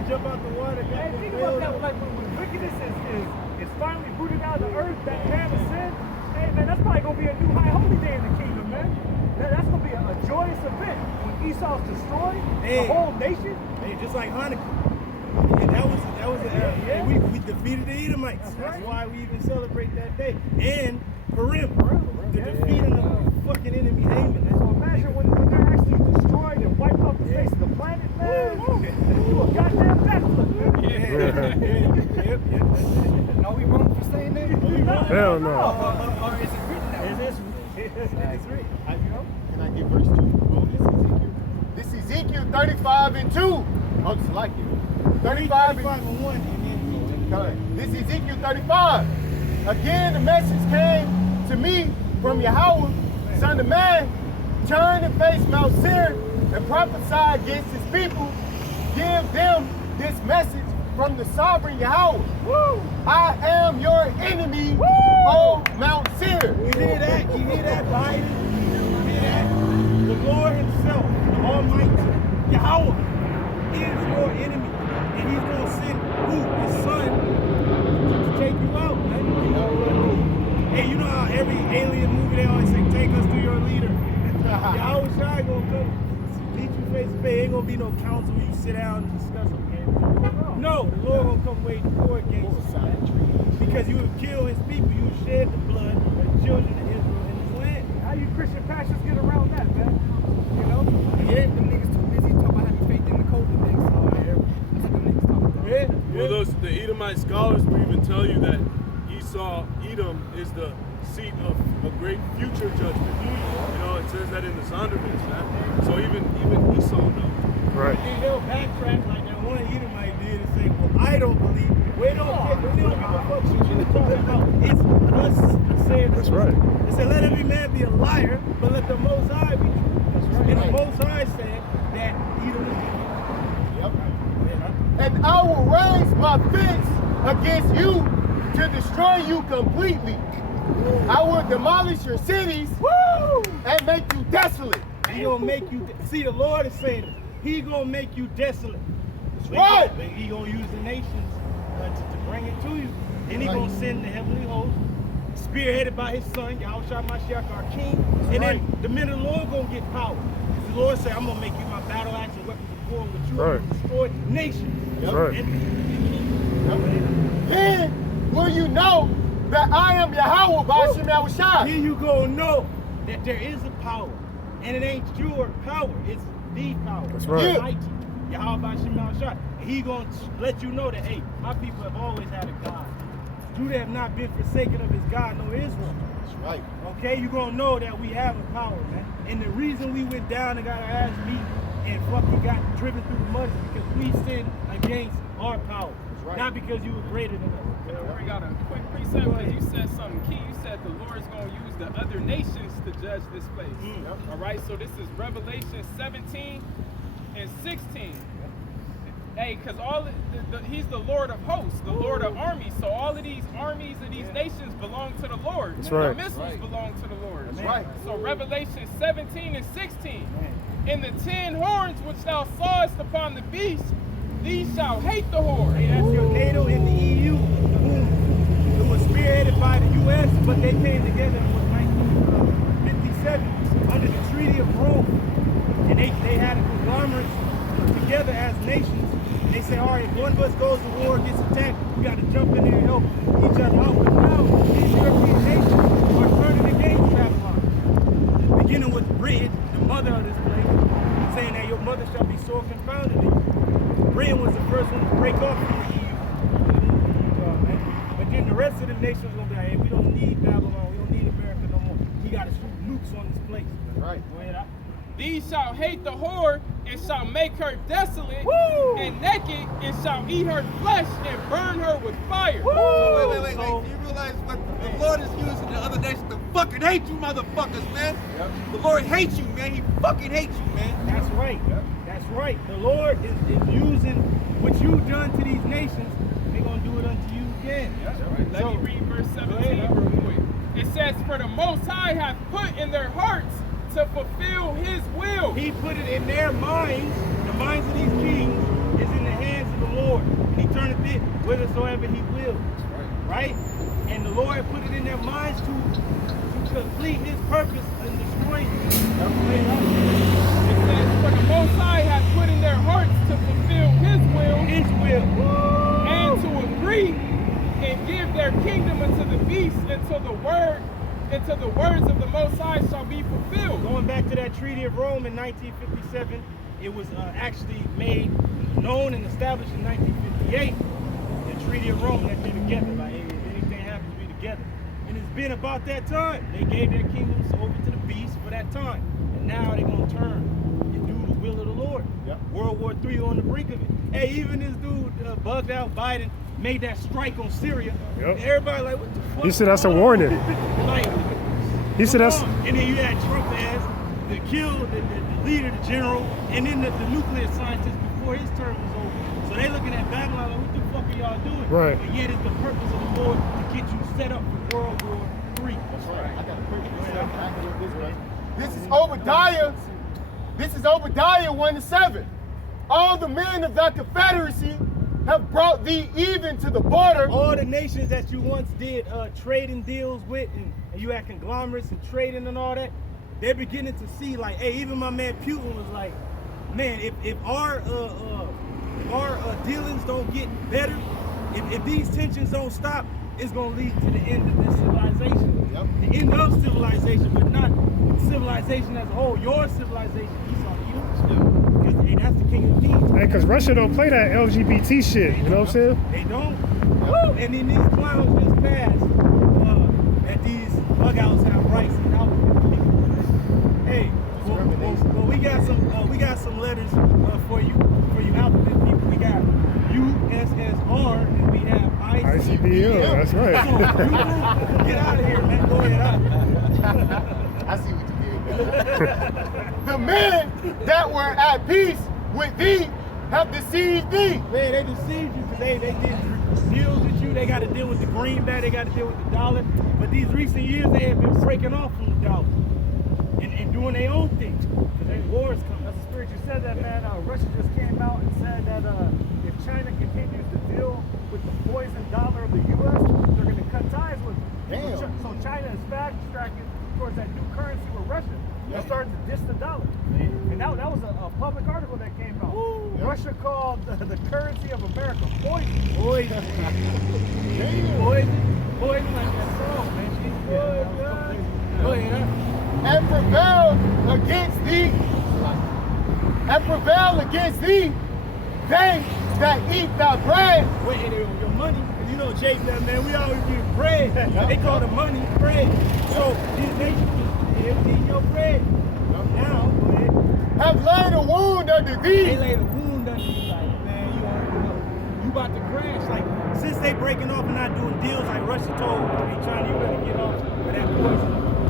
gonna jump out the water. Hey, think about that. Like when wickedness is finally rooted out of the earth, that man of sin. Hey man, that's probably gonna be a new high holy day in the kingdom, man. That's gonna be a joyous event when Esau's destroyed the whole nation. Hey, just like Hanukkah. And that was we defeated the Edomites. That's why we even celebrate that day. And Purim, the defeating of the fucking enemy Haman. So imagine when they're actually destroyed and wiped off the face of the planet, man. Ooh, a goddamn backflip, man. Yep. Are we wrong for saying that? Hell no. Or is it written that way? It's written. Can I get verse 2? This is Ezekiel 35 and 2. Oh, just like it. 35 and 1. This is Ezekiel 35. Again, the message came to me from Yahweh, son of man, turn and face Mount Seir and prophesy against his people. Give them this message from the sovereign Yahweh. Woo! I am your enemy, O Mount Seir. You hear that? You hear that, Biden? You hear that? The Lord himself, the Almighty, Yahweh, is your enemy. And he's going to send his son to take you out, man. Hey, you know how every alien movie they always say, take us to your leader. Yahweh Shai going to come meet you face to face. Ain't going to be no council where you sit down and discuss them. No, the Lord going to come wage war against you. Because you have killed his people. You have shed the blood of the children of Israel in this land. How you Christian pastors get around that, man? You know? Yeah, them niggas too busy talking about having faith in the COVID thing. So, that's what them niggas talking about. Well, the Edomite scholars will even tell you that Edom is the seat of a great future judgment. You know, it says that in the Zondervan's, man. So even Esau knows. Right. And they'll backtrack like that one Edomite did and say, well, I don't believe. We don't give a fuck shit you're talking about. It's us saying That's right. They said, let every man be a liar, but let the Most High be true. That's right. And the Most High said that Edom is Yep. And I will raise my fist against you to destroy you completely. I will demolish your cities and make you desolate. He gonna make you, see the Lord is saying, he gonna make you desolate. So Right. He gonna use the nations to bring it to you. And he gonna send the heavenly host, spearheaded by his son, Yahushua Mashiach, our king. And then the men of the Lord gonna get power. The Lord said, I'm gonna make you my battle axe and weapons of war, which you will destroy nations. That's right. Then will you know that I am Yahweh by Hashem Yahushua. Here you go know that there is a power. And it ain't your power, it's the power. That's right. Mighty. Yahweh by Hashem Yahushua. And he gonna let you know that, hey, my people have always had a God. Judah have not been forsaken of his God, nor Israel. That's right. Okay, you're gonna know that we have a power, man. And the reason we went down and got our ass beat and fucking got driven through the mud is because we sinned against our power. Right. Not because you were greater than us. We got a quick precept because you said something key. You said the Lord is going to use the other nations to judge this place. All right, so this is Revelation 17 and 16. Hey, because he's the Lord of hosts, the Lord of armies. So all of these armies and these nations belong to the Lord. That's The right. missiles belong to the Lord. That's right. So Revelation 17 and 16. In the 10 horns which thou sawest upon the beast, these shall hate the whore. Hey, that's your NATO and the EU, whom it was spearheaded by the U.S., but they came together in 1957 under the Treaty of Rome. And they had a conglomerate together as nations. And they said, all right, if one of us goes to war, gets attacked, we got to jump in there and help each other out. But now, these European nations are turning against Babylon. Beginning with Britain, the mother of this place, saying that your mother shall be sore confounded in you. Britain was the first one to break off from the EU. But then the rest of the nations were going to be like, hey, we don't need Babylon, we don't need America no more. We got to shoot nukes on this place. That's right. Go ahead, These shall hate the whore, and shall make her desolate, and naked, and shall eat her flesh, and burn her with fire. Wait. Do you realize what the Lord is using the other nations to fucking hate you motherfuckers, man? Yep. The Lord hates you, man. He fucking hates you, man. That's right. That's right. The Lord is using what you've done to these nations. They're going to do it unto you again. Right. Let me read verse 17 real quick. It says, for the Most High hath put in their hearts to fulfill his will. He put it in their minds. The minds of these kings is in the hands of the sit whithersoever he will. Right? And the Lord put it in their minds to complete his purpose in destroying you. It says, for the Most High hath put in their hearts to fulfill his will and to agree and give their kingdom unto the beast until the words of the Most High shall be fulfilled. Going back to that Treaty of Rome in 1957, it was actually made known and established in 1958. The Treaty of Rome, that they're together. Like, anything happens, we together. And it's been about that time. They gave their kingdoms over to the beast for that time. And now they're going to turn and do the will of the Lord. Yep. World War III on the brink of it. Hey, even this dude bugged out Biden, made that strike on Syria. Yep. And everybody like, what the fuck? He said that's a warning. Like, He said that's. and then you had Trump as the kill the leader, the general, and then the nuclear scientist before his term was over. So they looking at Babylon like, what the fuck are y'all doing? Right. But yet it's the purpose of the Lord to get you set up for World War III. That's right. I got a quick This is Obadiah. This is Obadiah 1-7. All the men of thy confederacy have brought thee even to the border. All the nations that you once did trading deals with, and you had conglomerates and trading and all that, they're beginning to see like, hey, even my man Putin was like, man, if our dealings don't get better, if these tensions don't stop, it's gonna lead to the end of this civilization. Yep. The end of civilization, but not civilization as a whole. Your civilization, Esau, because hey, that's the king of kings. Hey, because Russia don't play that LGBT shit. You know what I'm saying? They don't. Woo! And then these clowns just passed that these bug outs have rights and out. Hey, well, we got some letters for you alphabet people. We got USSR and we have ICBL. That's right. So, get out of here, man. Go ahead out. I see what you did. The men that were at peace with thee have deceived thee. Man, they deceived you because they did deals with you. They got to deal with the greenback. They got to deal with the dollar. But these recent years, they have been breaking off from the dollar and doing their own thing. Because their wars coming. That's the spirit you said that, man. Russia just came out and said that if China continues to deal with the poison dollar of the U.S., they're going to cut ties with it. Damn. So China is fast tracking towards that new currency with Russia. They're starting to diss the dollar. And that was a public article that came out. Russia called the currency of America poison. Poison. Poison like that song, man. Go ahead, And prevail against thee they that eat thy bread. Wait, your money. You know, Jake, man, we always get bread. They call the money bread. So these nations just eat your bread. Now, go ahead. Have laid a wound under They thee. laid a wound under you, like, man, you already know. You about to crash. Like, since they breaking off and not doing deals like Russia told, hey, China, you better get off of that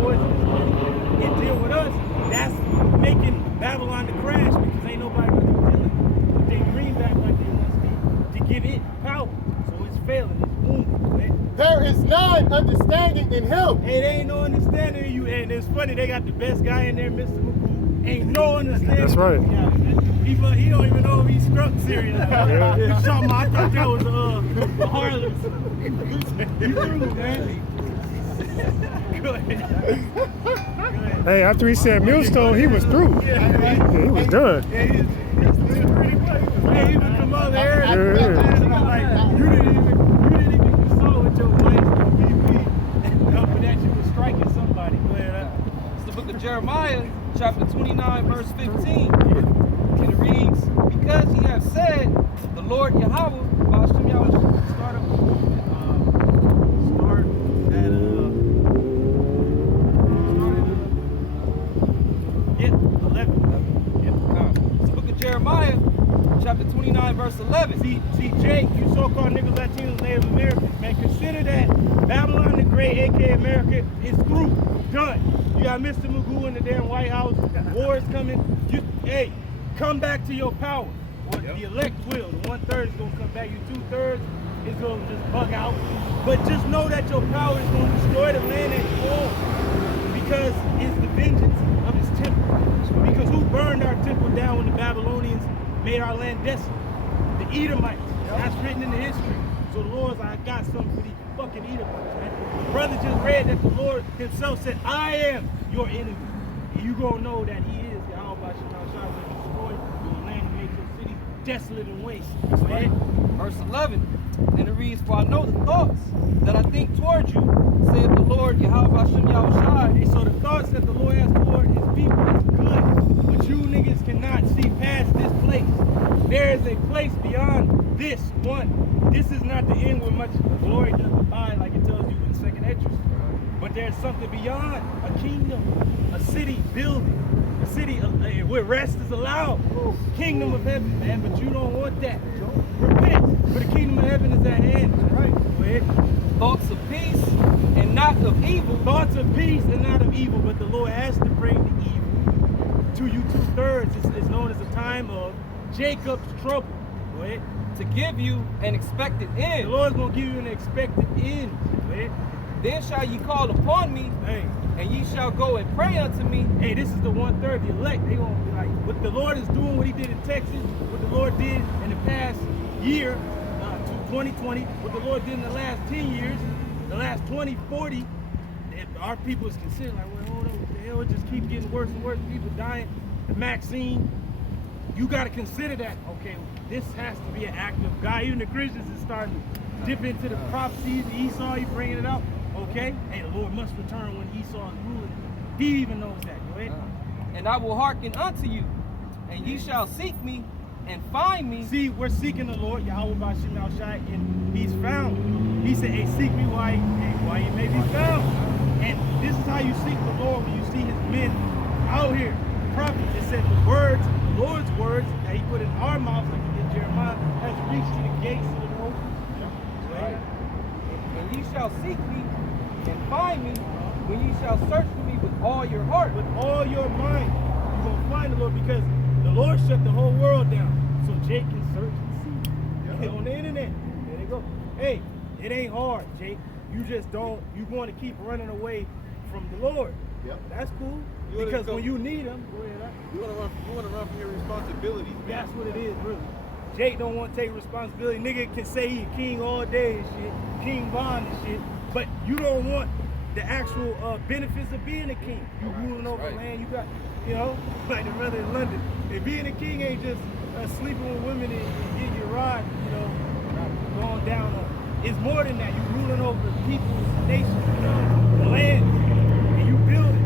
poison and deal with us. That's making Babylon to crash because ain't nobody really dealing with their greenback like they once did to give it power. So it's failing. It's wounded, man. There is none understanding in him. Hey, they ain't no understanding of you. And it's funny, they got the best guy in there, Mr. Magoo. Ain't no understanding. That's right. Yeah, he don't even know if he struck Syria. Yeah. I thought that was the Harlems. You through, man. Go ahead. Hey, after he said Millstone, he was through. Yeah, He was done. yeah, he's pretty funny. Hey, he was from other areas. Yeah. Like, you didn't even console with your wife or BP. And after that, you were striking somebody. Go ahead. It's the book of Jeremiah, chapter 29, verse 15. And it reads, because ye have said, the Lord Yahweh, Ba'ashem Yahweh, start at 11. It's the book of Jeremiah, chapter 29, verse 11. See, Jake, you so-called niggas, Latinos, Native Americans, man, consider that Babylon the Great, a.k.a. America, is through, done. You got Mr. Magoo in the damn White House, war is coming. Hey, come back to your power. Or the elect will. The 1/3 is going to come back. Your 2/3 is going to just bug out. But just know that your power is going to destroy the land that you own. Because it's the vengeance of his temple. Because who burned our temple down when the Babylonians made our land desolate? The Edomites. That's written in the history. So the Lord's like, I got something for these fucking Edomites, man. The brother just read that the Lord himself said, I am your enemy. And you gonna know that he is Yahweh Hashem Shai will destroy your land and make your city desolate and waste. Go ahead. Verse 11, and it reads, for I know the thoughts that I think toward you, saith the Lord Yahweh Hashem Shai. And so the thoughts that the Lord has toward his people is good, but you niggas cannot see past this place. There is a place beyond this one. This is not the end where much glory does abide, like it tells you in 2nd Esdras. But there's something beyond, a kingdom, a city building, a city where rest is allowed. Kingdom of heaven, man, but you don't want that. Repent, for the kingdom of heaven is at hand. Right. Go ahead. Thoughts of peace and not of evil. Thoughts of peace and not of evil, but the Lord has to bring the evil to you 2/3. It's known as a time of Jacob's trouble. Go ahead. To give you an expected The end. Lord's gonna give you an expected end. Go ahead. Then shall ye call upon me, Hey, and ye shall go and pray unto me. hey, this is the 1/3, the elect. They gonna be like, what the Lord is doing, what he did in Texas, what the Lord did in the past year, to 2020, what the Lord did in the last 10 years, the last 20, 40, our people is considered like, well, hold on, what the hell, it just keep getting worse and worse, people dying, the vaccine. You got to consider that, okay, this has to be an act of God. Even the Christians is starting to dip into the prophecies, Esau, he bringing it out, okay? Hey, the Lord must return when Esau is ruling. He even knows that, go ahead. And I will hearken unto you, and ye shall seek me and find me. See, we're seeking the Lord, Yahweh Bashim Al Shai, and he's found. He said, hey, seek me while you may be found. And this is how you seek the Lord when you see his men out here. Prophets, it said the Lord's words that he put in our mouths, like he did Jeremiah, has reached to the gates of the north. Right. And ye shall seek me and find me when ye shall search for me with all your heart. With all your mind, you're going to find the Lord, because the Lord shut the whole world down. So Jake can search and see. On the internet. There they go. Hey, it ain't hard, Jake. You just don't, you want to keep running away from the Lord. Yep. That's cool. You wanna Because go- when you need him, go ahead. You want to run from your responsibilities, man. That's what it is, really. Jake don't want to take responsibility. Nigga can say he a king all day and shit, King Von and shit, but you don't want the actual benefits of being a king. You ruling over right. land, you got, you know, like the brother in London. If being a king ain't just sleeping with women and getting your rod, you know, going down on. It's more than that. You ruling over people's nations, you know, the land, and you build it.